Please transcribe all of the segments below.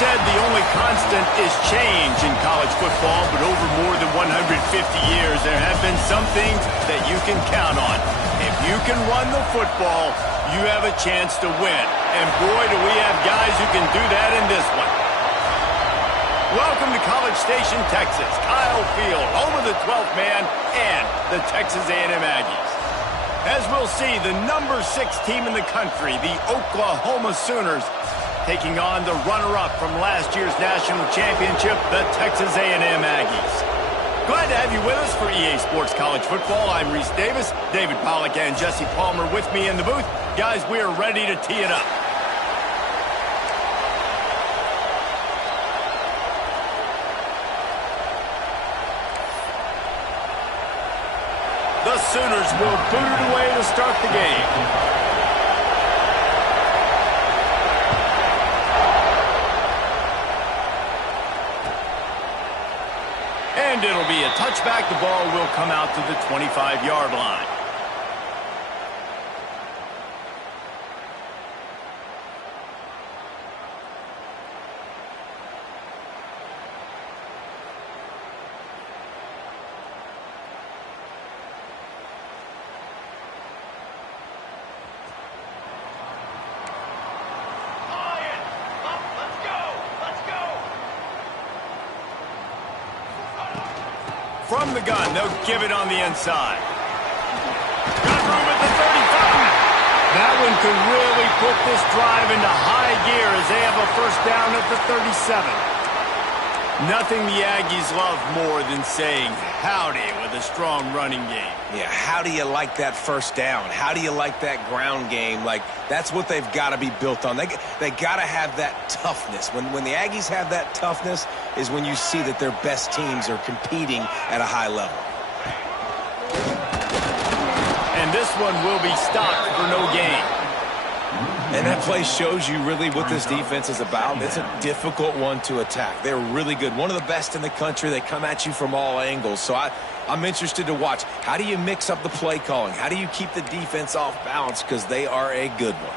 said the only constant is change in college football, but over more than 150 years, there have been some things that you can count on. If you can run the football, you have a chance to win. And boy, do we have guys who can do that in this one. Welcome to College Station, Texas. Kyle Field, home of the 12th man and the Texas A&M Aggies. As we'll see, the number 6 team in the country, the Oklahoma Sooners, taking on the runner-up from last year's national championship, the Texas A&M Aggies. Glad to have you with us for EA Sports College Football. I'm Reese Davis, David Pollack and Jesse Palmer with me in the booth. Guys, we are ready to tee it up. The Sooners will boot it away to start the game. And it'll be a touchback. The ball will come out to the 25-yard line. From the gun, they'll give it on the inside. Got room at the 35. That one could really put this drive into high gear as they have a first down at the 37. Nothing the Aggies love more than saying howdy with a strong running game. Yeah, how do you like that first down? How do you like that ground game? Like, that's what they've got to be built on. They got to have that toughness. When the Aggies have that toughness is when you see that their best teams are competing at a high level. And this one will be stopped for no gain. And that play shows you really what this defense is about. It's a difficult one to attack. They're really good. One of the best in the country. They come at you from all angles. So I'm interested to watch. How do you mix up the play calling? How do you keep the defense off balance? Because they are a good one.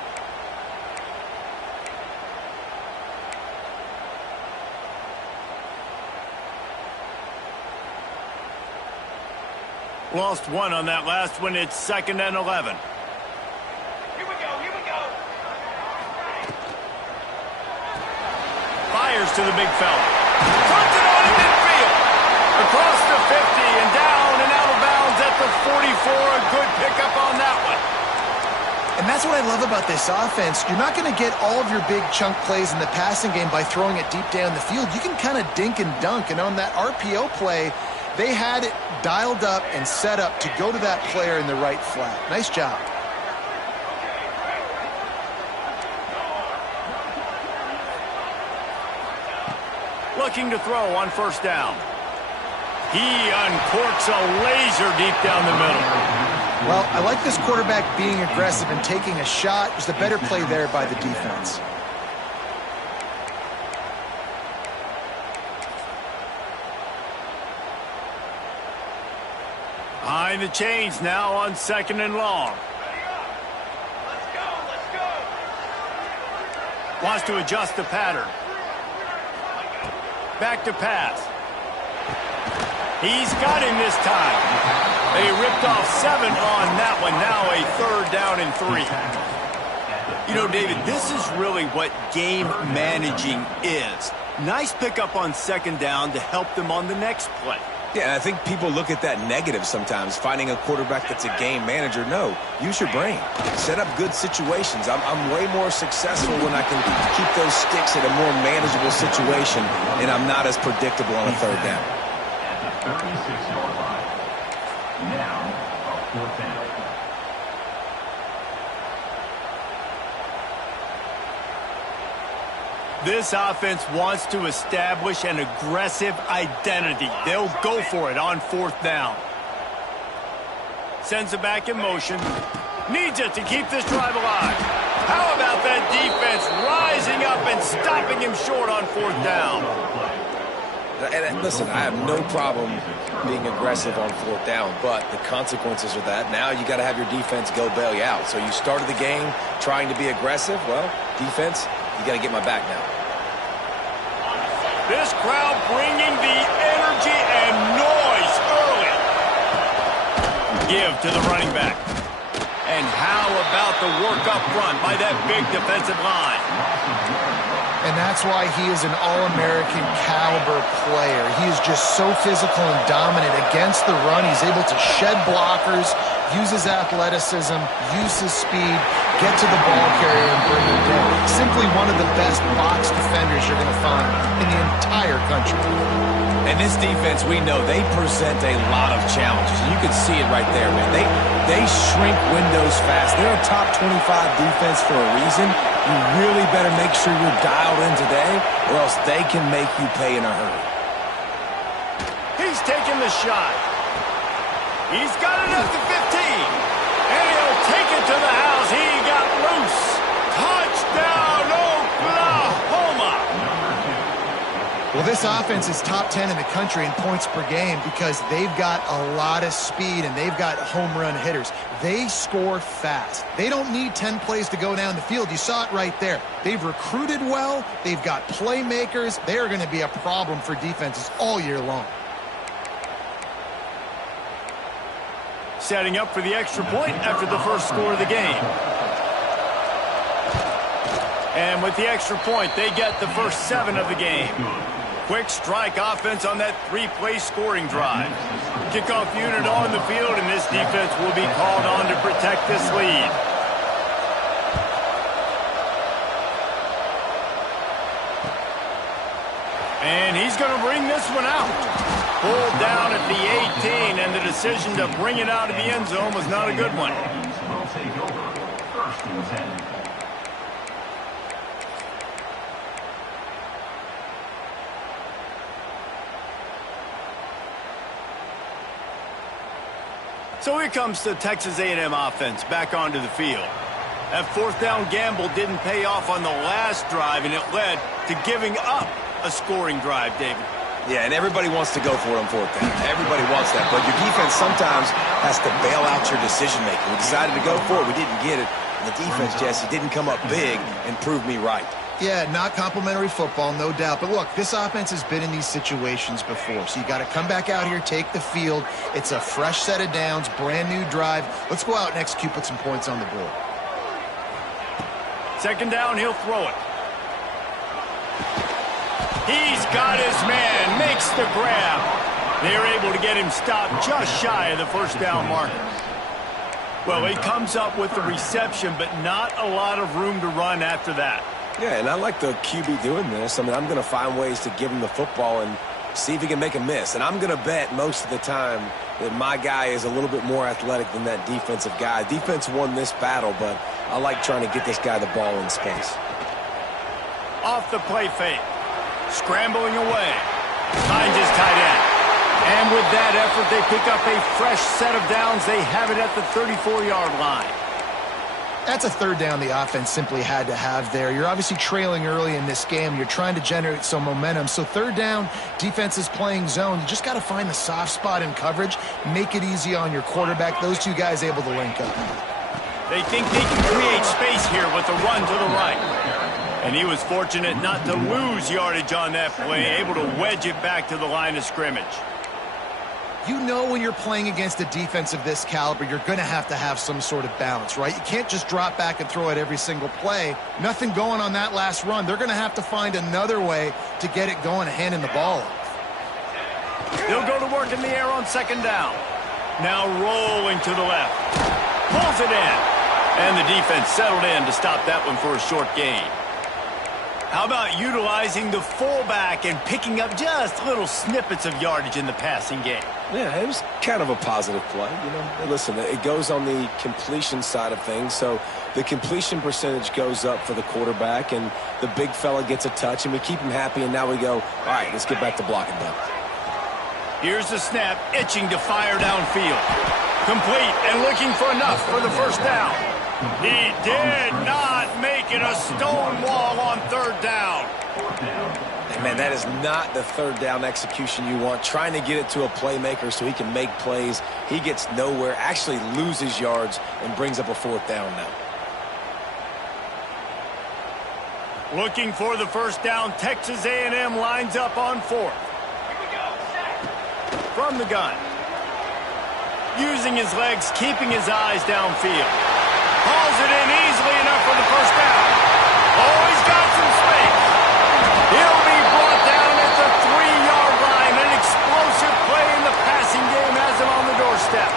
Lost one on that last one. It's 2nd and 11. Fires to the big fella. Puts it on in midfield. Across the 50 and down and out of bounds at the 44. A good pickup on that one. And that's what I love about this offense. You're not going to get all of your big chunk plays in the passing game by throwing it deep down the field. You can kind of dink and dunk. And on that RPO play, they had it dialed up and set up to go to that player in the right flat. Nice job. Looking to throw on first down. He uncorks a laser deep down the middle. Well, I like this quarterback being aggressive and taking a shot. It was the better play there by the defense. Behind the chains now on 2nd and long. Let's go. Wants to adjust the pattern. Back to pass. He's got him this time. They ripped off 7 on that one. Now a 3rd down and 3. You know, David, this is really what game managing is. Nice pickup on 2nd down to help them on the next play. Yeah, I think people look at that negative sometimes, finding a quarterback that's a game manager. No, use your brain. Set up good situations. I'm way more successful when I can keep those sticks at a more manageable situation, and I'm not as predictable on a 3rd down. At the 36-yard line. Now, a 4th down. This offense wants to establish an aggressive identity. They'll go for it on 4th down. Sends it back in motion. Needs it to keep this drive alive. How about that defense rising up and stopping him short on 4th down? And listen, I have no problem being aggressive on 4th down, but the consequences of that, now you got to have your defense go bail you out. So you started the game trying to be aggressive. Well, defense, you got to get my back now. This crowd bringing the energy and noise early. Give to the running back. And how about the work up front by that big defensive line? And that's why he is an All-American caliber player. He is just so physical and dominant against the run. He's able to shed blockers, use his athleticism, use his speed, get to the ball carrier and bring him down. Simply one of the best box defenders you're going to find in the entire country. And this defense, we know, they present a lot of challenges. And you can see it right there, man. They shrink windows fast. They're a top 25 defense for a reason. You really better make sure you're dialed in today, or else they can make you pay in a hurry. He's taking the shot. He's got it at the 15. And he'll take it to the house. He got loose. Touchdown, Oklahoma. Well, this offense is top 10 in the country in points per game because they've got a lot of speed and they've got home run hitters. They score fast. They don't need 10 plays to go down the field. You saw it right there. They've recruited well. They've got playmakers. They are going to be a problem for defenses all year long. Setting up for the extra point after the first score of the game. And with the extra point, they get the first 7 of the game. Quick strike offense on that 3-play scoring drive. Kickoff unit on the field, and this defense will be called on to protect this lead. And he's going to bring this one out. Pulled down at the 18, and the decision to bring it out of the end zone was not a good one. Will take over. First and 10. So here comes the Texas A&M offense back onto the field. That fourth down gamble didn't pay off on the last drive, and it led to giving up a scoring drive, David. Yeah, and everybody wants to go for it on fourth down. Everybody wants that, but your defense sometimes has to bail out your decision-making. We decided to go for it. We didn't get it. And the defense, Jesse, didn't come up big and prove me right. Yeah, not complimentary football, no doubt. But look, this offense has been in these situations before. So you got to come back out here, take the field. It's a fresh set of downs, brand new drive. Let's go out and execute, put some points on the board. Second down, he'll throw it. He's got his man, makes the grab. They're able to get him stopped just shy of the first down marker. Well, he comes up with the reception, but not a lot of room to run after that. Yeah, and I like the QB doing this. I mean, I'm going to find ways to give him the football and see if he can make a miss. And I'm going to bet most of the time that my guy is a little bit more athletic than that defensive guy. Defense won this battle, but I like trying to get this guy the ball in space. Off the play fake. Scrambling away. Finds his tight end. And with that effort, they pick up a fresh set of downs. They have it at the 34-yard line. That's a third down the offense simply had to have there. You're obviously trailing early in this game. You're trying to generate some momentum. So third down, defense is playing zone. You just got to find the soft spot in coverage, make it easy on your quarterback. Those two guys able to link up. They think they can create space here with a run to the right. And he was fortunate not to lose yardage on that play, able to wedge it back to the line of scrimmage. You know when you're playing against a defense of this caliber, you're going to have some sort of balance, right? You can't just drop back and throw it every single play. Nothing going on that last run. They're going to have to find another way to get it going, handing the ball off. He'll go to work in the air on second down. Now rolling to the left. Pulls it in. And the defense settled in to stop that one for a short gain. How about utilizing the fullback and picking up just little snippets of yardage in the passing game? Yeah, it was kind of a positive play. You know, listen, it goes on the completion side of things, so the completion percentage goes up for the quarterback, and the big fella gets a touch, and we keep him happy, and now we go, all right, let's get back to blocking them. Here's the snap, itching to fire downfield. Complete and looking for enough for the first down. He did not make it a stone wall on third down. And man, that is not the third down execution you want. Trying to get it to a playmaker so he can make plays. He gets nowhere, actually loses yards, and brings up a fourth down now. Looking for the first down, Texas A&M lines up on fourth. From the gun. Using his legs, keeping his eyes downfield. Hauls it in easily enough for the first down. Oh, he's got some space. He'll be brought down at the 3-yard line. An explosive play in the passing game has him on the doorstep.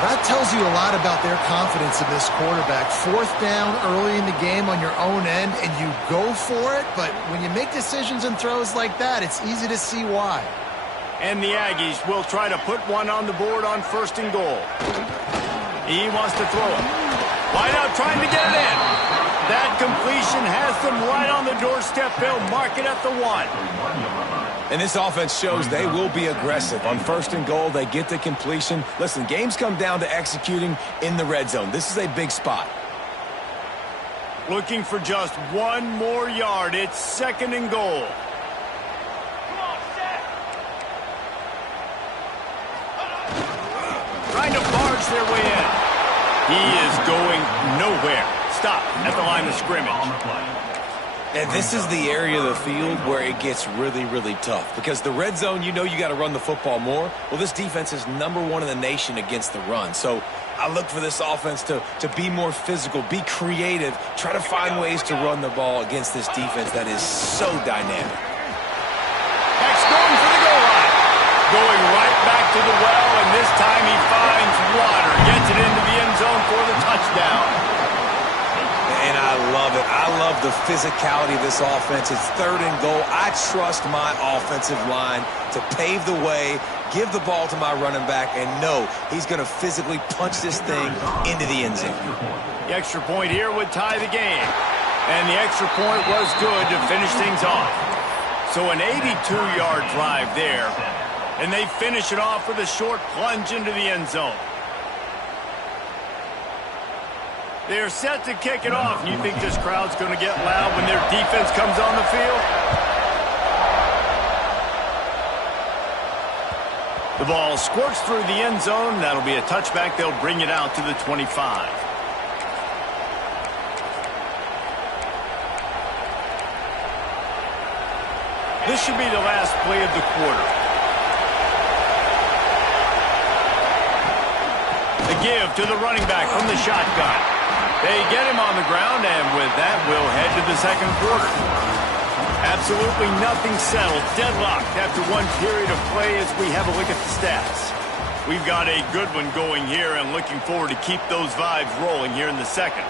That tells you a lot about their confidence in this quarterback. Fourth down early in the game on your own end, and you go for it, but when you make decisions and throws like that, it's easy to see why. And the Aggies will try to put one on the board on first and goal. He wants to throw it. Wide out trying to get it in. That completion has them right on the doorstep. They'll mark it at the 1. And this offense shows they will be aggressive. On first and goal, they get the completion. Listen, games come down to executing in the red zone. This is a big spot. Looking for just one more yard. It's second and goal. Trying to barge their way in. He is going nowhere. Stop at the line of scrimmage. And this is the area of the field where it gets really, really tough. Because the red zone, you know you got to run the football more. Well, this defense is #1 in the nation against the run. So I look for this offense to be more physical, be creative, try to find ways to run the ball against this defense that is so dynamic. Next going for the goal line. Going right back to the well, and this time he finds water. Gets it into the end zone for the touchdown. And I love it. I love the physicality of this offense. It's third and goal. I trust my offensive line to pave the way, give the ball to my running back, and know he's going to physically punch this thing into the end zone. The extra point here would tie the game. And the extra point was good to finish things off. So an 82-yard drive there. And they finish it off with a short plunge into the end zone. They're set to kick it off. And you think this crowd's going to get loud when their defense comes on the field? The ball squirts through the end zone. That'll be a touchback. They'll bring it out to the 25. This should be the last play of the quarter. The give to the running back from the shotgun. They get him on the ground, and with that, we'll head to the second quarter. Absolutely nothing settled. Deadlocked after one period of play as we have a look at the stats. We've got a good one going here and looking forward to keep those vibes rolling here in the second.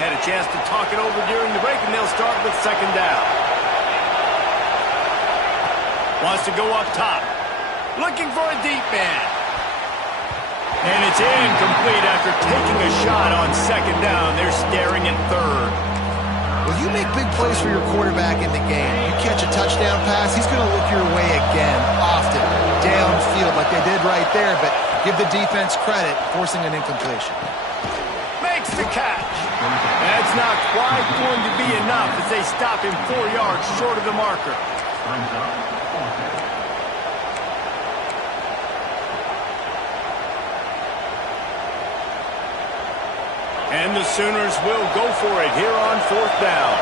Had a chance to talk it over during the break, and they'll start with second down. Wants to go up top. Looking for a deep man. And it's incomplete after taking a shot on second down. They're staring at third. Well, you make big plays for your quarterback in the game. You catch a touchdown pass, he's going to look your way again, often, downfield like they did right there, but give the defense credit, forcing an incompletion. Makes the catch. That's not quite going to be enough as they stop him 4 yards short of the marker. And the Sooners will go for it here on fourth down.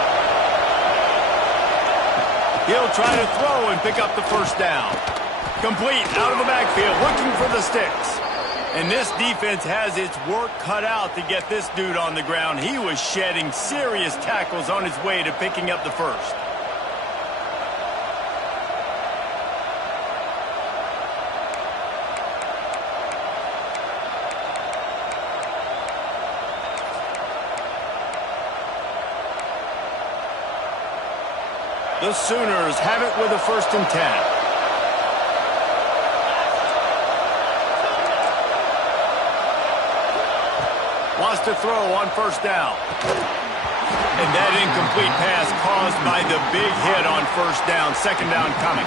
He'll try to throw and pick up the first down. Complete out of the backfield, looking for the sticks. And this defense has its work cut out to get this dude on the ground. He was shedding serious tackles on his way to picking up the first. The Sooners have it with a 1st and 10. Wants to throw on first down. And that incomplete pass caused by the big hit on first down. Second down coming.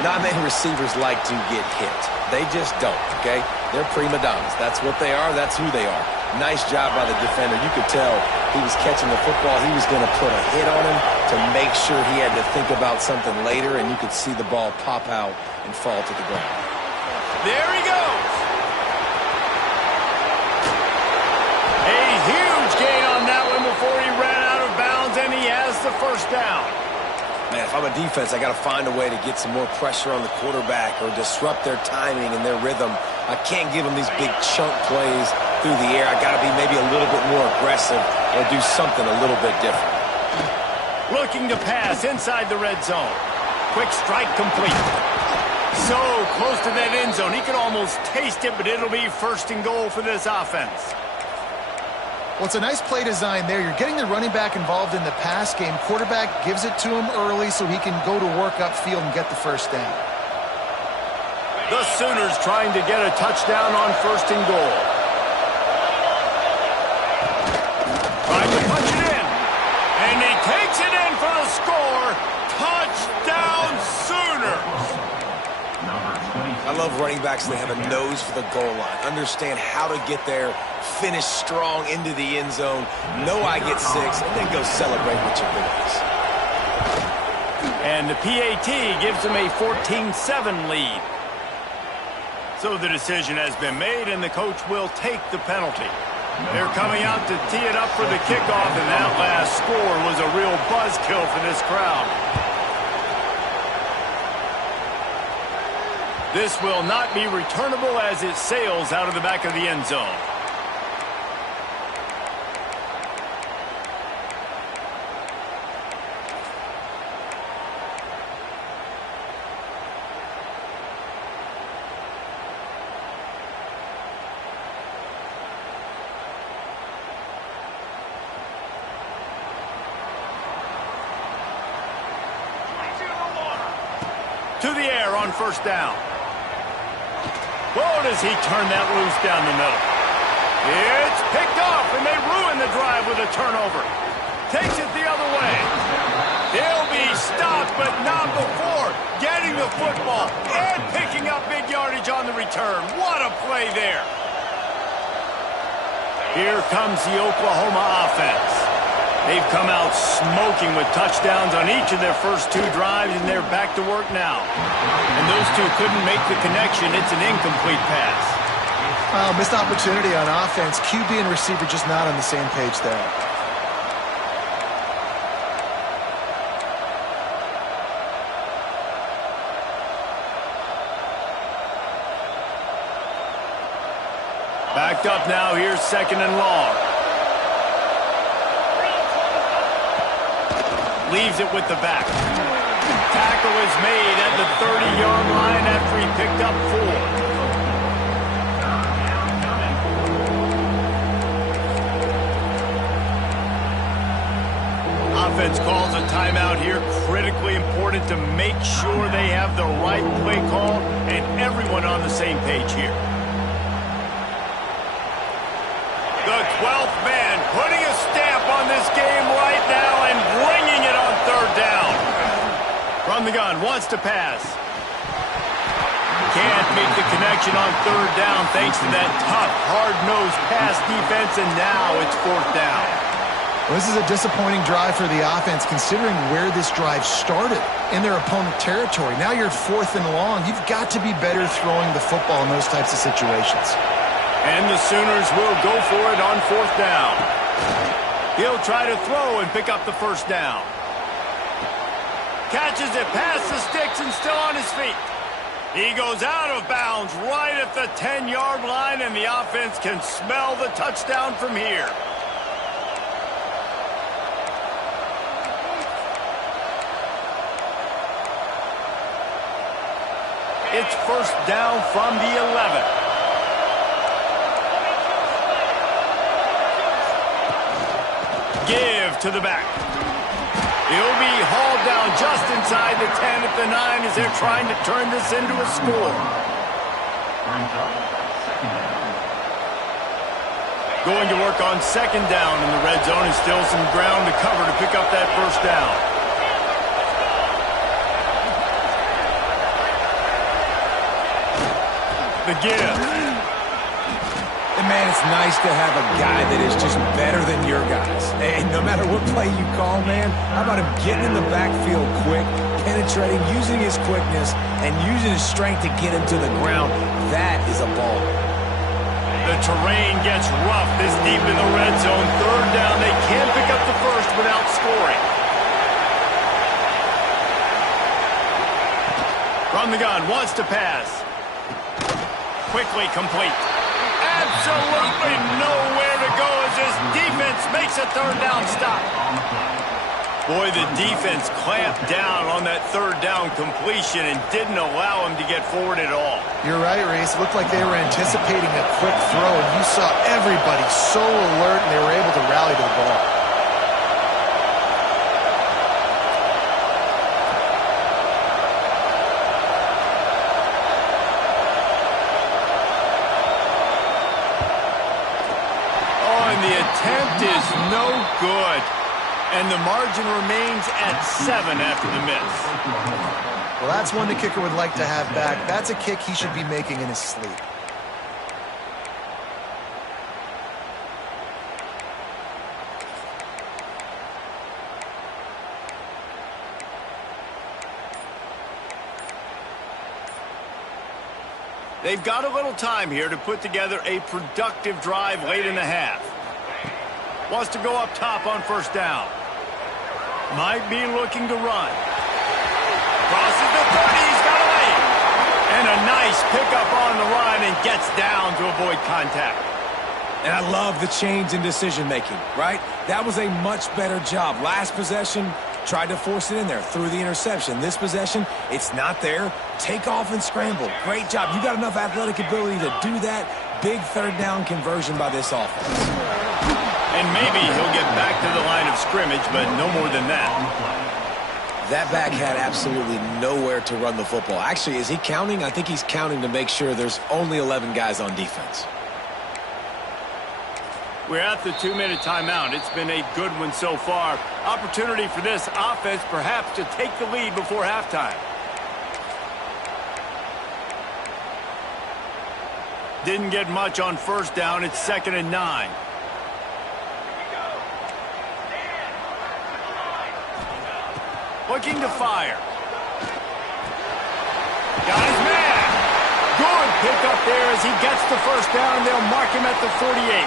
Not many receivers like to get hit. They just don't, okay? They're prima donnas. That's what they are. That's who they are. Nice job by the defender. You could tell he was catching the football. He was going to put a hit on him to make sure he had to think about something later, and you could see the ball pop out and fall to the ground. There he goes. A huge gain on that one before he ran out of bounds, and he has the first down. Man, if I'm a defense, I got to find a way to get some more pressure on the quarterback or disrupt their timing and their rhythm. I can't give them these big chunk plays through the air. I got to be maybe a little bit more aggressive or do something a little bit different. Looking to pass inside the red zone. Quick strike complete. So close to that end zone. He could almost taste it, but it'll be first and goal for this offense. Well, it's a nice play design there. You're getting the running back involved in the pass game. Quarterback gives it to him early so he can go to work upfield and get the first down. The Sooners trying to get a touchdown on first and goal. Trying to punch it in. And he takes it in for the score. Touchdown Sooners! I love running backs that have a nose for the goal line. Understand how to get there, finish strong into the end zone, know I get 6, and then go celebrate with your boys. And the PAT gives them a 14-7 lead. So the decision has been made, and the coach will take the penalty. They're coming out to tee it up for the kickoff, and that last score was a real buzzkill for this crowd. This will not be returnable as it sails out of the back of the end zone. To the air on first down. Whoa, does he turn that loose down the middle. It's picked off, and they ruin the drive with a turnover. Takes it the other way. He'll be stopped, but not before getting the football and picking up big yardage on the return. What a play there. Here comes the Oklahoma offense. They've come out smoking with touchdowns on each of their first 2 drives, and they're back to work now. And those two couldn't make the connection. It's an incomplete pass. Missed opportunity on offense. QB and receiver just not on the same page there. Backed up now. Here's second and long. Leaves it with the back. Tackle is made at the 30-yard line after he picked up 4. Offense calls a timeout here. Critically important to make sure they have the right play call and everyone on the same page here. The 12th man putting a stamp on this game right now and bringing it on third down. From the gun, wants to pass. Can't make the connection on third down thanks to that tough, hard-nosed pass defense, and now it's fourth down. Well, this is a disappointing drive for the offense considering where this drive started in their opponent territory. Now you're 4th and long. You've got to be better throwing the football in those types of situations. And the Sooners will go for it on fourth down. He'll try to throw and pick up the first down. Catches it past the sticks and still on his feet. He goes out of bounds right at the 10-yard line, and the offense can smell the touchdown from here. It's first down from the 11. Give to the back. He'll be hauled down just inside the 10 at the 9 as they're trying to turn this into a score. Going to work on second down in the red zone, and still some ground to cover to pick up that first down. The give. And man, it's nice to have a guy that is just better than your guys. And no matter what play you call, man, how about him getting in the backfield quick, penetrating, using his quickness, and using his strength to get him to the ground. That is a ball. The terrain gets rough this deep in the red zone. Third down, they can't pick up the first without scoring. From the gun, wants to pass. Quickly complete. Absolutely nowhere to go as this defense makes a third down stop. Boy, the defense clamped down on that third down completion and didn't allow him to get forward at all. You're right, Reese. It looked like they were anticipating a quick throw, and you saw everybody so alert, and they were able to rally to the ball. The attempt is no good, and the margin remains at 7 after the miss. Well, that's one the kicker would like to have back. That's a kick he should be making in his sleep. They've got a little time here to put together a productive drive late in the half. Wants to go up top on first down. Might be looking to run. Crosses the 30, he's got a lane. And a nice pickup on the run and gets down to avoid contact. And I love the change in decision-making, right? That was a much better job. Last possession, tried to force it in there, threw the interception. This possession, it's not there. Take off and scramble. Great job. You got enough athletic ability to do that. Big third down conversion by this offense. And maybe he'll get back to the line of scrimmage, but no more than that. That back had absolutely nowhere to run the football. Actually, is he counting? I think he's counting to make sure there's only 11 guys on defense. We're at the 2-minute timeout. It's been a good one so far. Opportunity for this offense perhaps to take the lead before halftime. Didn't get much on first down. It's 2nd and 9. Looking to fire. Got his man. Good pick up there as he gets the first down. They'll mark him at the 48.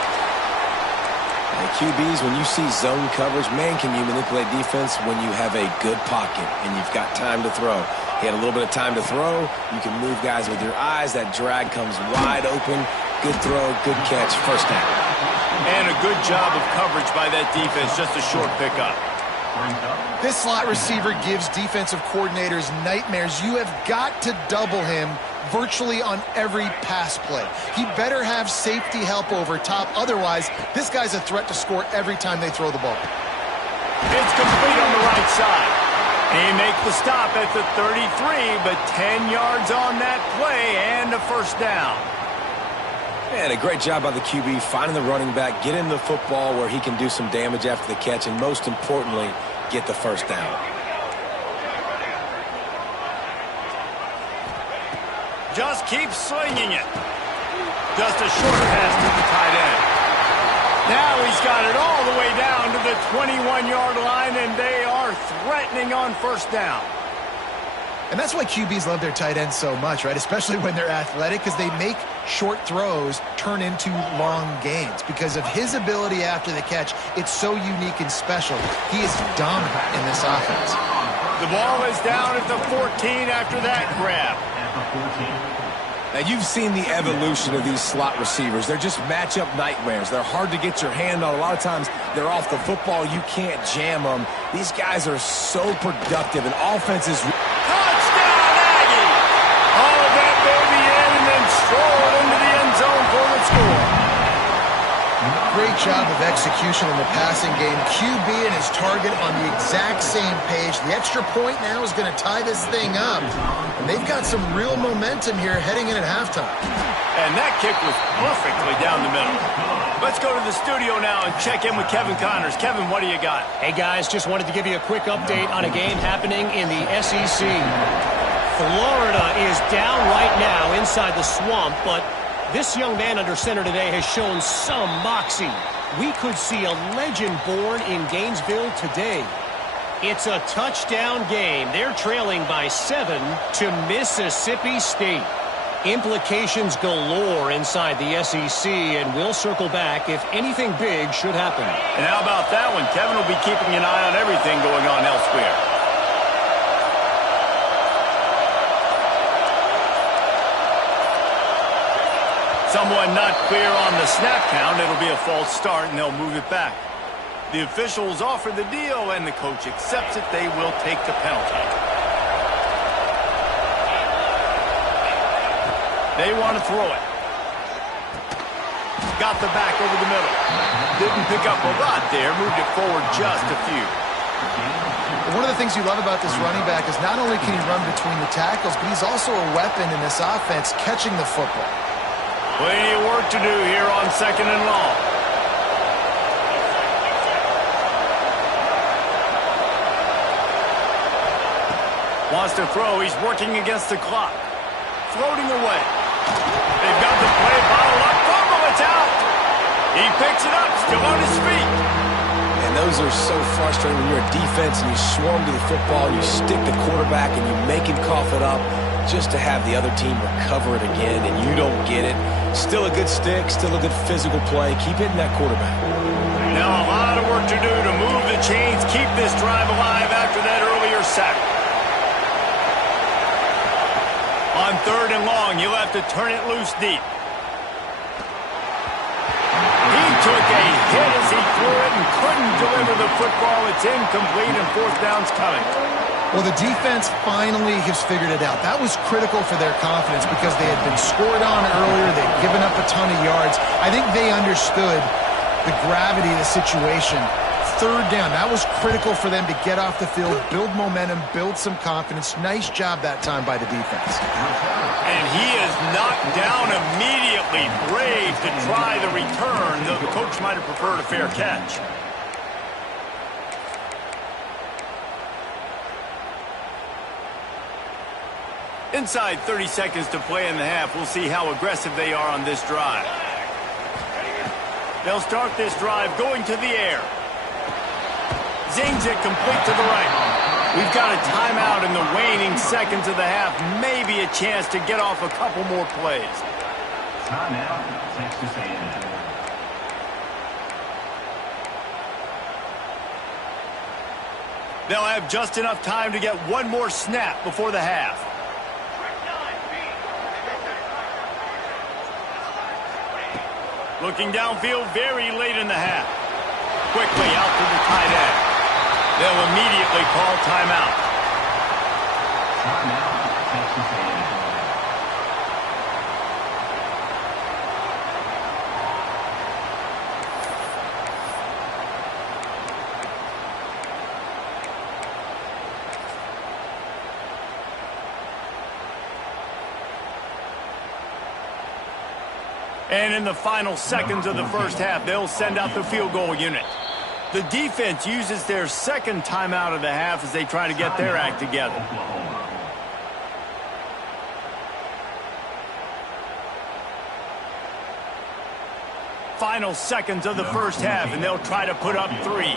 And QBs, when you see zone coverage, man, can you manipulate defense when you have a good pocket and you've got time to throw. He had a little bit of time to throw. You can move guys with your eyes. That drag comes wide open. Good throw, good catch, first down. And a good job of coverage by that defense, just a short pickup. This slot receiver gives defensive coordinators nightmares. You have got to double him virtually on every pass play. He better have safety help over top. Otherwise, this guy's a threat to score every time they throw the ball. It's complete on the right side. They make the stop at the 33, but 10 yards on that play and a first down. And a great job by the QB finding the running back, get him the football where he can do some damage after the catch, and most importantly, get the first down. Just keep slinging it. Just a short pass to the tight end. Now he's got it all the way down to the 21-yard line, and they are threatening on first down. And that's why QBs love their tight ends so much, right? Especially when they're athletic, because they make short throws turn into long gains. Because of his ability after the catch, it's so unique and special. He is dominant in this offense. The ball is down at the 14 after that grab. Now, you've seen the evolution of these slot receivers. They're just matchup nightmares. They're hard to get your hand on. A lot of times, they're off the football. You can't jam them. These guys are so productive, and offenses... Touchdown, Aggie! Hauled that baby in and then strolled into the end zone for the score. Great job of execution in the passing game. QB and his target on the exact same page. The extra point now is going to tie this thing up. And they've got some real momentum here heading in at halftime. And that kick was perfectly down the middle. Let's go to the studio now and check in with Kevin Connors. Kevin, what do you got? Hey, guys, just wanted to give you a quick update on a game happening in the SEC. Florida is down right now inside the swamp, but this young man under center today has shown some moxie. We could see a legend born in Gainesville today. It's a touchdown game. They're trailing by 7 to Mississippi State. Implications galore inside the SEC, and we'll circle back if anything big should happen. And how about that one? Kevin will be keeping an eye on everything going on elsewhere. Someone not clear on the snap count. It'll be a false start, and they'll move it back. The officials offer the deal, and the coach accepts it. They will take the penalty. They want to throw it. Got the back over the middle. Didn't pick up a lot there. Moved it forward just a few. One of the things you love about this running back is not only can he run between the tackles, but he's also a weapon in this offense catching the football. Plenty of work to do here on 2nd and long. Wants to throw. He's working against the clock. Floating away. They've got the play bottled up. Fumble, it's out. He picks it up, still on his feet. And those are so frustrating when you're a defense and you swarm to the football, you stick the quarterback and you make him cough it up just to have the other team recover it again, and you don't get it. Still a good stick, still a good physical play. Keep hitting that quarterback. Now a lot of work to do to move the chains, keep this drive alive after that earlier sack. On 3rd and long, you'll have to turn it loose deep. He took a hit as he threw it and couldn't deliver the football. It's incomplete, and 4th down's coming. Well, the defense finally has figured it out. That was critical for their confidence because they had been scored on earlier. They'd given up a ton of yards. I think they understood the gravity of the situation. 3rd down, that was critical for them to get off the field, build momentum, build some confidence. Nice job that time by the defense. And he is knocked down immediately. Brave to try the return, though the coach might have preferred a fair catch. Inside 30 seconds to play in the half. We'll see how aggressive they are on this drive. They'll start this drive going to the air. Zings it complete to the right. We've got a timeout in the waning seconds of the half. Maybe a chance to get off a couple more plays. Timeout, Texas A&M. They'll have just enough time to get one more snap before the half. Looking downfield very late in the half. Quickly out to the tight end. They'll immediately call timeout. Timeout, Texas A&M. And in the final seconds of the first half, they'll send out the field goal unit. The defense uses their 2nd timeout of the half as they try to get their act together. Final seconds of the first half, and they'll try to put up 3.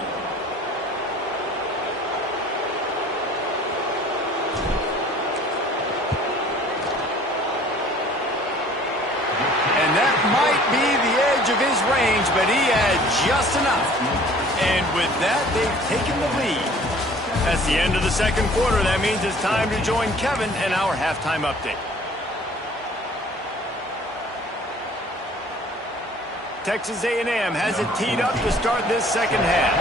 Might be the edge of his range, but he had just enough. And with that, they've taken the lead. That's the end of the 2nd quarter. That means it's time to join Kevin in our halftime update. Texas A&M has it teed up to start this 2nd half.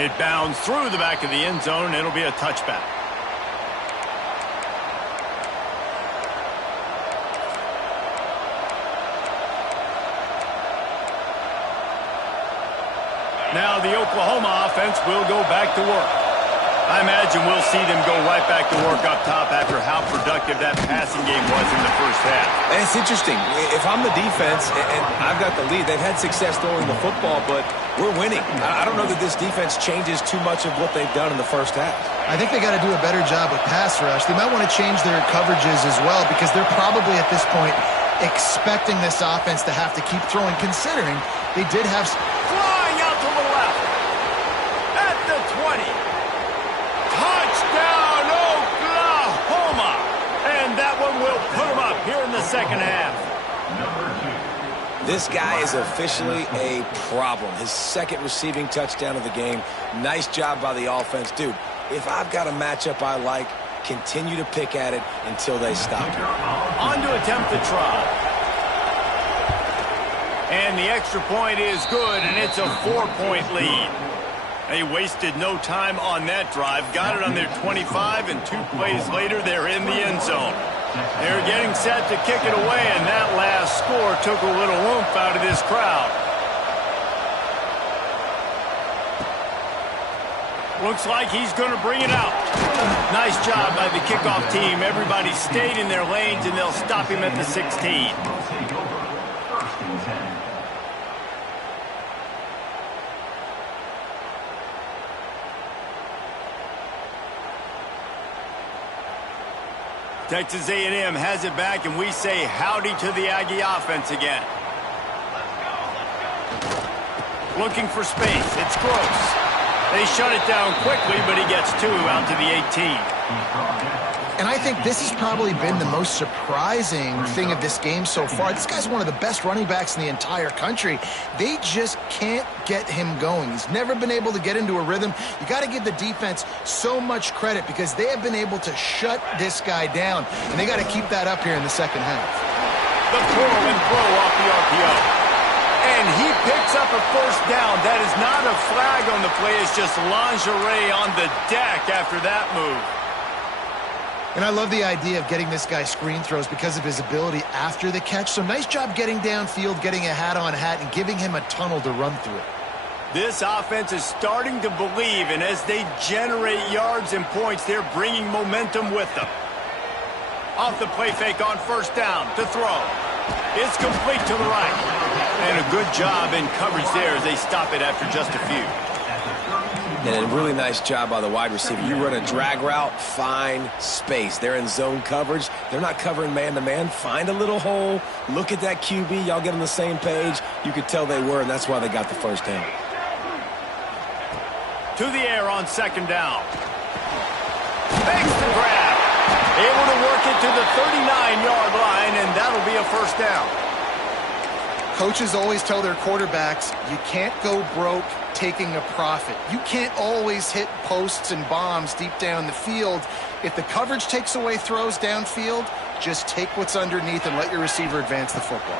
It bounds through the back of the end zone. It'll be a touchback. Now the Oklahoma offense will go back to work. I imagine we'll see them go right back to work up top after how productive that passing game was in the first half. And it's interesting. If I'm the defense and I've got the lead, they've had success throwing the football, but we're winning. I don't know that this defense changes too much of what they've done in the first half. I think they got to do a better job with pass rush. They might want to change their coverages as well because they're probably at this point expecting this offense to have to keep throwing, considering they did have... Flying out to the left. At the 20. Touchdown, Oklahoma. And that one will put them up here in the second half. This guy is officially a problem. His second receiving touchdown of the game. Nice job by the offense. Dude, if I've got a matchup I like, continue to pick at it until they stop. On to attempt the try. And the extra point is good, and it's a 4-point lead. They wasted no time on that drive. Got it on their 25, and 2 plays later, they're in the end zone. They're getting set to kick it away, and that last score took a little oomph out of this crowd. Looks like he's going to bring it out. Nice job by the kickoff team. Everybody stayed in their lanes, and they'll stop him at the 16. Texas A&M has it back, and we say howdy to the Aggie offense again. Looking for space. It's Gross. They shut it down quickly, but he gets 2 out to the 18. And I think this has probably been the most surprising thing of this game so far. This guy's one of the best running backs in the entire country. They just can't get him going. He's never been able to get into a rhythm. You got to give the defense so much credit because they have been able to shut this guy down, and they got to keep that up here in the second half. The pull and throw off the RPO. And he picks up a first down. That is not a flag on the play. It's just lingerie on the deck after that move. And I love the idea of getting this guy screen throws because of his ability after the catch. So nice job getting downfield, getting a hat-on-hat, and giving him a tunnel to run through. This offense is starting to believe, and as they generate yards and points, they're bringing momentum with them. Off the play fake on first down to throw. It's complete to the right. And a good job in coverage there as they stop it after just a few. And a really nice job by the wide receiver. You run a drag route, find space. They're in zone coverage. They're not covering man-to-man. Find a little hole. Look at that QB. Y'all get on the same page. You could tell they were, and that's why they got the first down. To the air on second down. Makes the grab. Able to work it to the 39-yard line, and that'll be a first down. Coaches always tell their quarterbacks, you can't go broke taking a profit. You can't always hit posts and bombs deep down the field. If the coverage takes away throws downfield, just take what's underneath and let your receiver advance the football.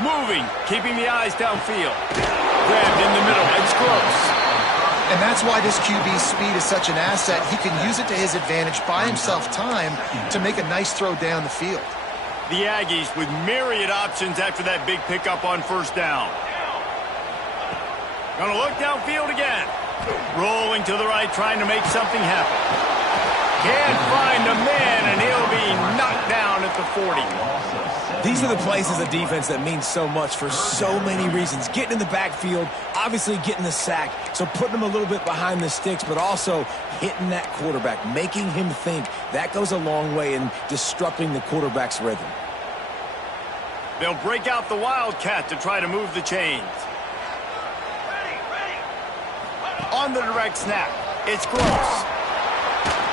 Moving, keeping the eyes downfield. Grabbed in the middle, it's Gross. And that's why this QB's speed is such an asset. He can use it to his advantage, buy himself time to make a nice throw down the field. The Aggies with myriad options after that big pickup on first down. Gonna look downfield again. Rolling to the right, trying to make something happen. Can't find a man, and he'll be knocked down at the 40. These are the plays as a defense that mean so much for so many reasons. Getting in the backfield, obviously getting the sack, so putting him a little bit behind the sticks, but also hitting that quarterback, making him think. That goes a long way in disrupting the quarterback's rhythm. They'll break out the Wildcat to try to move the chains. On the direct snap, it's Gross.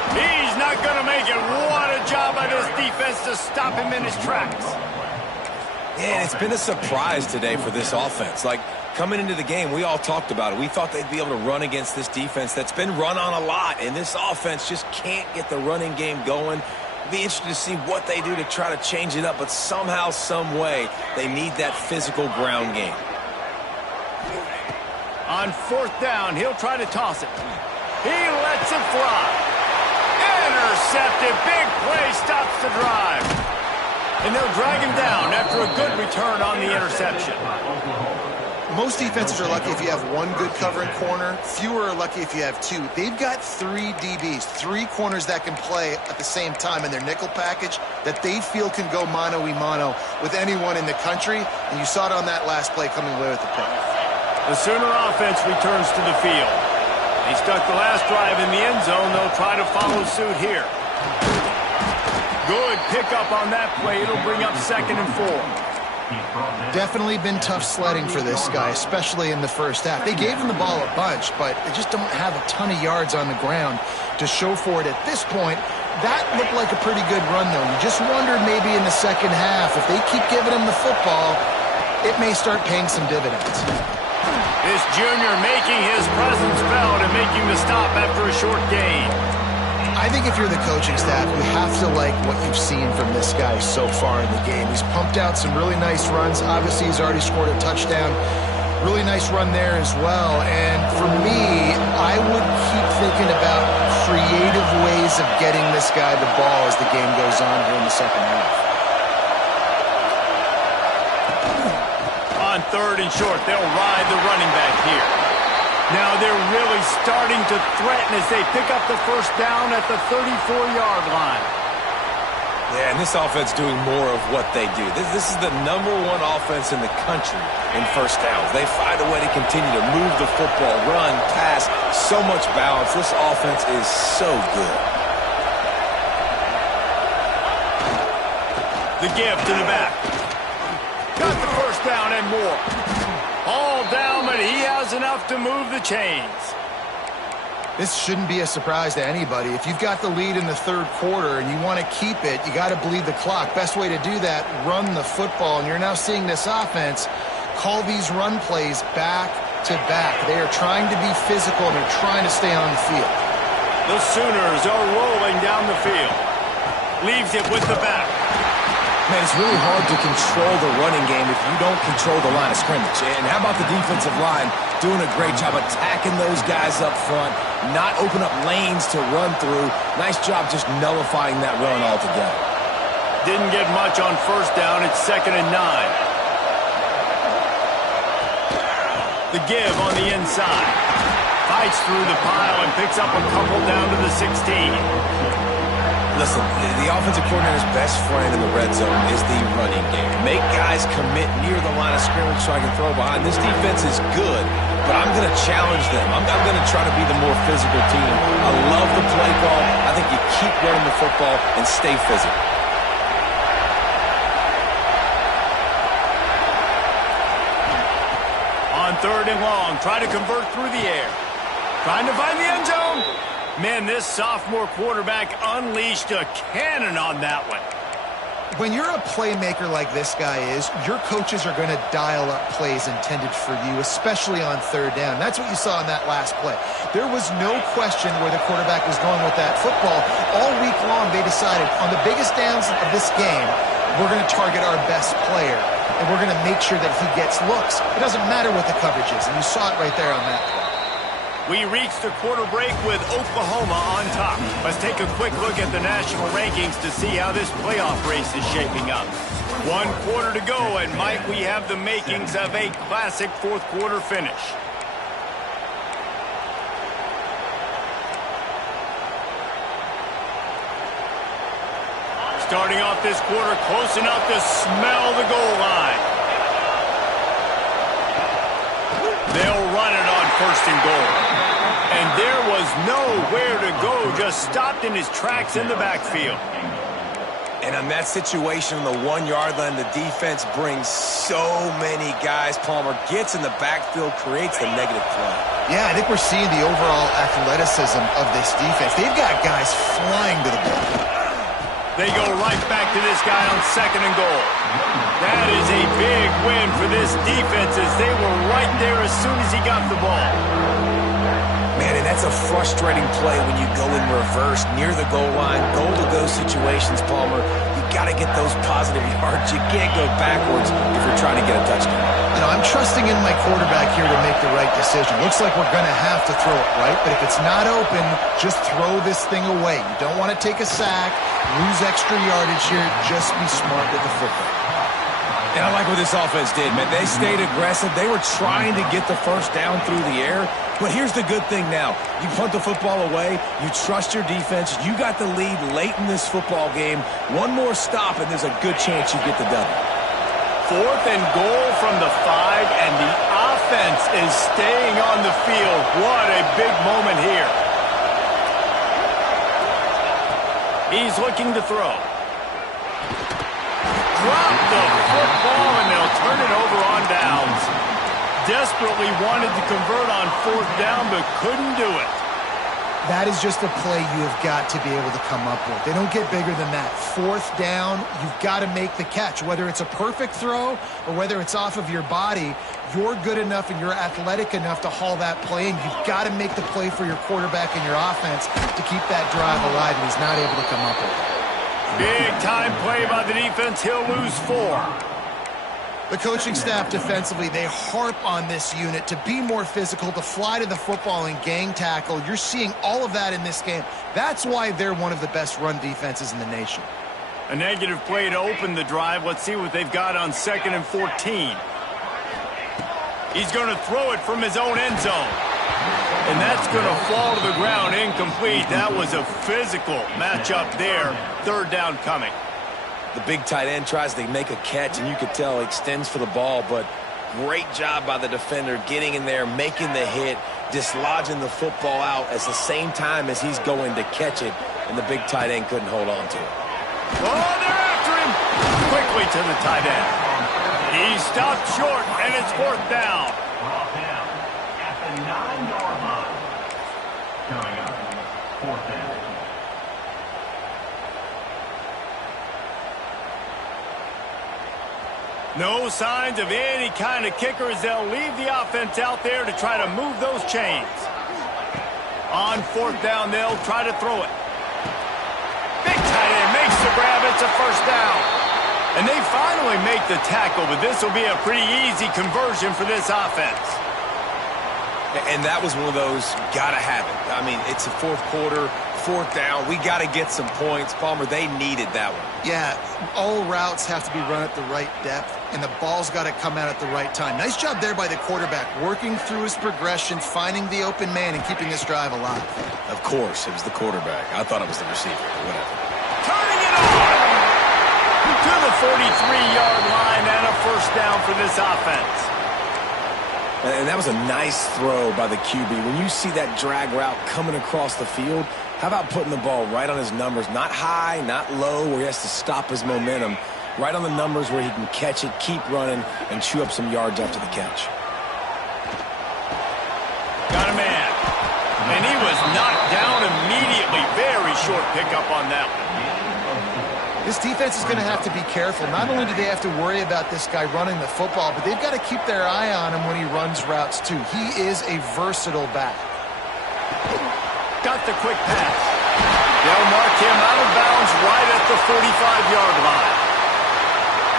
He's not going to make it. What a job by this defense to stop him in his tracks. Yeah, it's been a surprise today for this offense. Like, coming into the game, we all talked about it. We thought they'd be able to run against this defense that's been run on a lot, and this offense just can't get the running game going. Be interested to see what they do to try to change it up, but somehow, some way, they need that physical ground game. On fourth down, he'll try to toss it. He lets it fly. Intercepted. Big play stops the drive. And they'll drag him down after a good return on the interception. Most defenses are lucky if you have one good covering corner. Fewer are lucky if you have two. They've got 3 DBs, 3 corners that can play at the same time in their nickel package that they feel can go mano-a-mano with anyone in the country. And you saw it on that last play coming away with the pick. The Sooner offense returns to the field. They stuck the last drive in the end zone. They'll try to follow suit here. Good pickup on that play. It'll bring up 2nd and 4. Definitely been tough sledding for this guy, especially in the first half. They gave him the ball a bunch, but they just don't have a ton of yards on the ground to show for it at this point. That looked like a pretty good run, though. You just wondered maybe in the second half, if they keep giving him the football, it may start paying some dividends. This junior making his presence felt and making the stop after a short gain. I think if you're the coaching staff, you have to like what you've seen from this guy so far in the game. He's pumped out some really nice runs. Obviously, he's already scored a touchdown. Really nice run there as well. And for me, I would keep thinking about creative ways of getting this guy the ball as the game goes on here in the second half. On 3rd and short, they'll ride the running back here. Now they're really starting to threaten as they pick up the first down at the 34-yard line. Yeah, and this offense doing more of what they do. This is the #1 offense in the country in first downs. They find a way to continue to move the football, run, pass, so much balance. This offense is so good. The give to the back. Got the first down and more. All down, but he has enough to move the chains. This shouldn't be a surprise to anybody. If you've got the lead in the third quarter and you want to keep it, you got to bleed the clock. Best way to do that, run the football. And you're now seeing this offense call these run plays back to back. They are trying to be physical and they're trying to stay on the field. The Sooners are rolling down the field. Leaves it with the back. Man, it's really hard to control the running game if you don't control the line of scrimmage. And how about the defensive line doing a great job attacking those guys up front, not open up lanes to run through. Nice job just nullifying that run altogether. Didn't get much on first down. It's 2nd and 9. The give on the inside. Fights through the pile and picks up a couple down to the 16. Listen, the offensive coordinator's best friend in the red zone is the running game. Make guys commit near the line of scrimmage so I can throw behind. This defense is good, but I'm going to challenge them. I'm going to try to be the more physical team. I love the play call. I think you keep running the football and stay physical. On 3rd and long, try to convert through the air. Trying to find the end zone. Man, this sophomore quarterback unleashed a cannon on that one. When you're a playmaker like this guy is, your coaches are going to dial up plays intended for you, especially on 3rd down. That's what you saw in that last play. There was no question where the quarterback was going with that football. All week long, they decided on the biggest downs of this game, we're going to target our best player, and we're going to make sure that he gets looks. It doesn't matter what the coverage is, and you saw it right there on that play. We reached the quarter break with Oklahoma on top. Let's take a quick look at the national rankings to see how this playoff race is shaping up. 1 quarter to go, and might we have the makings of a classic fourth quarter finish. Starting off this quarter close enough to smell the goal line. They'll run it on 1st and goal. And there was nowhere to go, just stopped in his tracks in the backfield. And on that situation on the 1-yard line, the defense brings so many guys. Palmer gets in the backfield, creates the negative play. Yeah, I think we're seeing the overall athleticism of this defense. They've got guys flying to the ball. They go right back to this guy on 2nd and goal. That is a big win for this defense as they were right there as soon as he got the ball. Man, and that's a frustrating play when you go in reverse near the goal line, goal-to-go situations, Palmer. You got to get those positive yards. You can't go backwards if you're trying to get a touchdown. You know, I'm trusting in my quarterback here to make the right decision. Looks like we're going to have to throw it, right? But if it's not open, just throw this thing away. You don't want to take a sack, lose extra yardage here. Just be smart with the football. And I like what this offense did, man. They stayed aggressive. They were trying to get the first down through the air. But here's the good thing now. You punt the football away. You trust your defense. You got the lead late in this football game. One more stop, and there's a good chance you get the W. 4th and goal from the 5, and the offense is staying on the field. What a big moment here. He's looking to throw. dropped the football, and they'll turn it over on downs. Desperately wanted to convert on 4th down, but couldn't do it. That is just a play you have got to be able to come up with. They don't get bigger than that. 4th down, you've got to make the catch. Whether it's a perfect throw or whether it's off of your body, you're good enough and you're athletic enough to haul that play in. You've got to make the play for your quarterback and your offense to keep that drive alive, and he's not able to come up with it. Big time play by the defense. He'll lose 4. The coaching staff defensively, they harp on this unit to be more physical, to fly to the football and gang tackle. You're seeing all of that in this game. That's why they're one of the best run defenses in the nation. A negative play to open the drive. Let's see what they've got on 2nd and 14. He's going to throw it from his own end zone. And that's going to fall to the ground incomplete. That was a physical matchup there. 3rd down coming. The big tight end tries to make a catch, and you could tell he extends for the ball, but great job by the defender getting in there, making the hit, dislodging the football out at the same time as he's going to catch it, and the big tight end couldn't hold on to it. Oh, they're after him. Quickly to the tight end. He stopped short, and it's 4th down. Brought down at the 9-yard line. Coming up, 4th down. No signs of any kind of kickers. They'll leave the offense out there to try to move those chains. On 4th down, they'll try to throw it. Big tight end makes the grab. It's a 1st down. And they finally make the tackle, but this will be a pretty easy conversion for this offense. And that was one of those, gotta have it. I mean, it's the 4th quarter, 4th down. We got to get some points. Palmer, they needed that one. Yeah, all routes have to be run at the right depth, and the ball's got to come out at the right time. Nice job there by the quarterback, working through his progression, finding the open man, and keeping this drive alive. Of course, it was the quarterback. I thought it was the receiver, whatever. Turning it on to the 43-yard line, and a 1st down for this offense. And that was a nice throw by the QB. When you see that drag route coming across the field, how about putting the ball right on his numbers? Not high, not low, where he has to stop his momentum. Right on the numbers where he can catch it, keep running, and chew up some yards after the catch. Got a man. And he was knocked down immediately. Very short pickup on that one. This defense is going to have to be careful. Not only do they have to worry about this guy running the football, but they've got to keep their eye on him when he runs routes, too. He is a versatile back. Got the quick pass. They'll mark him out of bounds right at the 45-yard line.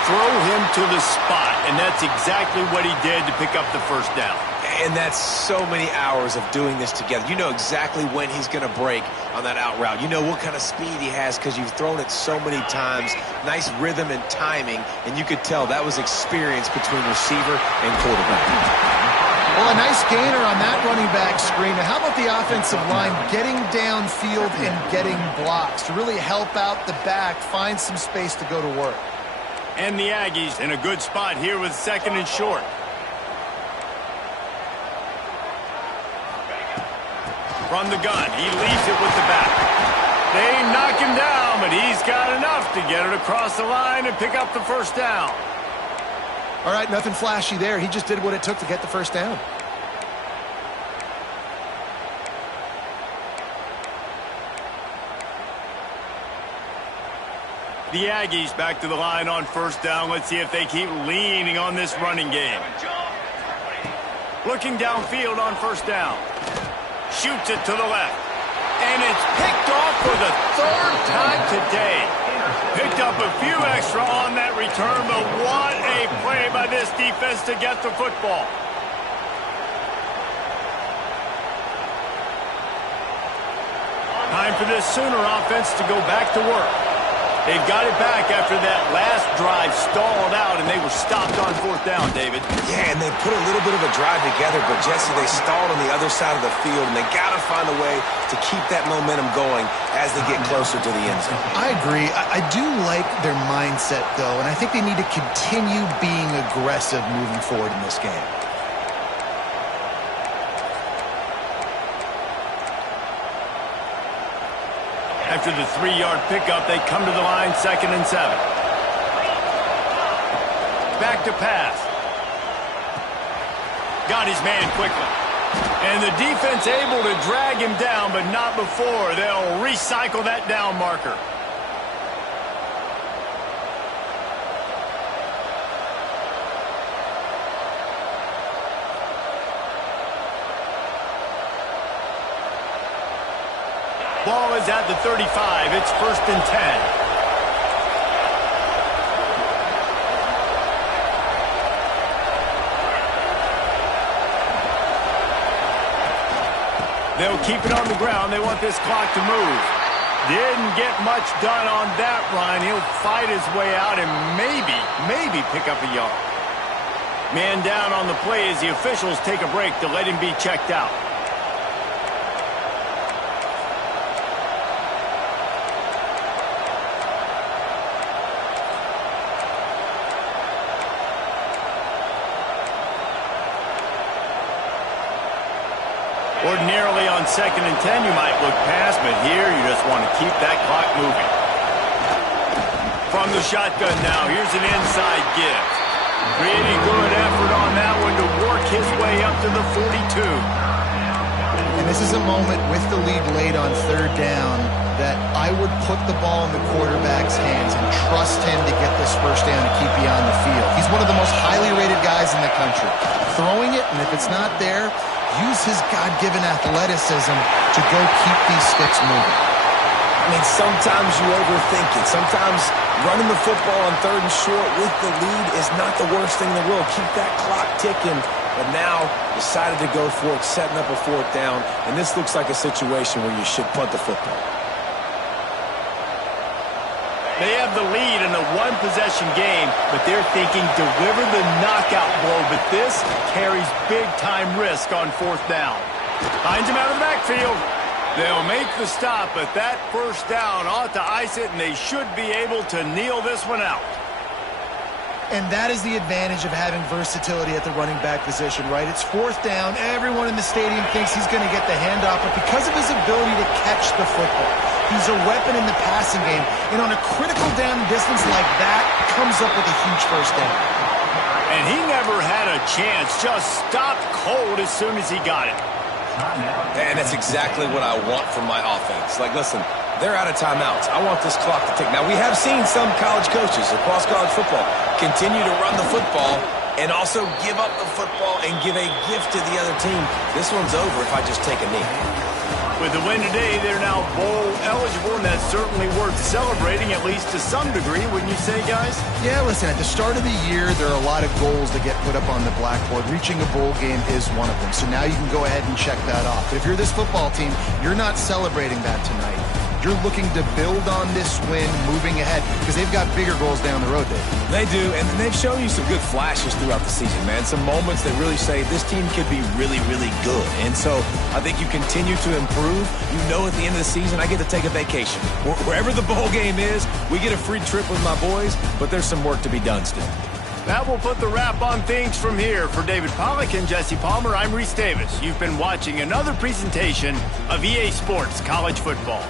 Throw him to the spot, and that's exactly what he did to pick up the 1st down. And that's so many hours of doing this together. You know exactly when he's going to break on that out route. You know what kind of speed he has because you've thrown it so many times. Nice rhythm and timing, and you could tell that was experience between receiver and quarterback. Well, a nice gainer on that running back screen. Now, how about the offensive line getting downfield and getting blocks to really help out the back, find some space to go to work? And the Aggies in a good spot here with 2nd and short. From the gun, he leaves it with the back. They knock him down, but he's got enough to get it across the line and pick up the 1st down. All right, nothing flashy there. He just did what it took to get the 1st down. The Aggies back to the line on 1st down. Let's see if they keep leaning on this running game. Looking downfield on 1st down. Shoots it to the left. And it's picked off for the 3rd time today. Picked up a few extra on that return, but what a play by this defense to get the football. Time for this Sooner offense to go back to work. They've got it back after that last drive stalled out, and they were stopped on 4th down, David. Yeah, and they put a little bit of a drive together, but, Jesse, they stalled on the other side of the field, and they got to find a way to keep that momentum going as they get closer to the end zone. I agree. I do like their mindset, though, and I think they need to continue being aggressive moving forward in this game. After the 3-yard pickup, they come to the line 2nd and 7. back to pass. Got his man quickly. And the defense able to drag him down, but not before. They'll recycle that down marker. Ball is at the 35. It's 1st and 10. They'll keep it on the ground. They want this clock to move. Didn't get much done on that run. He'll fight his way out and maybe pick up a yard. Man down on the play as the officials take a break to let him be checked out. Ordinarily on 2nd and 10, you might look past, but here you just want to keep that clock moving. From the shotgun now, here's an inside give. Pretty good effort on that one to work his way up to the 42. And this is a moment with the lead late on 3rd down that I would put the ball in the quarterback's hands and trust him to get this 1st down to keep you on the field. He's one of the most highly rated guys in the country. Throwing it, and if it's not there, use his God-given athleticism to go keep these sticks moving. I mean, sometimes you overthink it. Sometimes running the football on 3rd and short with the lead is not the worst thing in the world. Keep that clock ticking. But now decided to go for it, setting up a 4th down. And this looks like a situation where you should punt the football. They have the lead in a one-possession game, but they're thinking deliver the knockout blow. But this carries big-time risk on 4th down. Finds him out of the backfield. They'll make the stop, but that 1st down ought to ice it, and they should be able to kneel this one out. And that is the advantage of having versatility at the running back position, right? It's 4th down. Everyone in the stadium thinks he's going to get the handoff, but because of his ability to catch the football, he's a weapon in the passing game. And on a critical down distance like that, comes up with a huge 1st down. And he never had a chance, just stopped cold as soon as he got it. And that's exactly what I want from my offense. Like, listen, they're out of timeouts. I want this clock to tick. Now, we have seen some college coaches across college football continue to run the football and also give up the football and give a gift to the other team. This one's over if I just take a knee. With the win today, they're now bowl eligible, and that's certainly worth celebrating, at least to some degree, wouldn't you say, guys? Yeah, listen, at the start of the year, there are a lot of goals that get put up on the blackboard. Reaching a bowl game is one of them. So now you can go ahead and check that off. But if you're this football team, you're not celebrating that tonight. You're looking to build on this win moving ahead because they've got bigger goals down the road, Dave. They do, and they've shown you some good flashes throughout the season, man. Some moments that really say this team could be really, really good. And so I think you continue to improve. You know at the end of the season, I get to take a vacation. Wherever the bowl game is, we get a free trip with my boys, but there's some work to be done still. That will put the wrap on things from here. For David Pollack and Jesse Palmer, I'm Reese Davis. You've been watching another presentation of EA Sports College Football.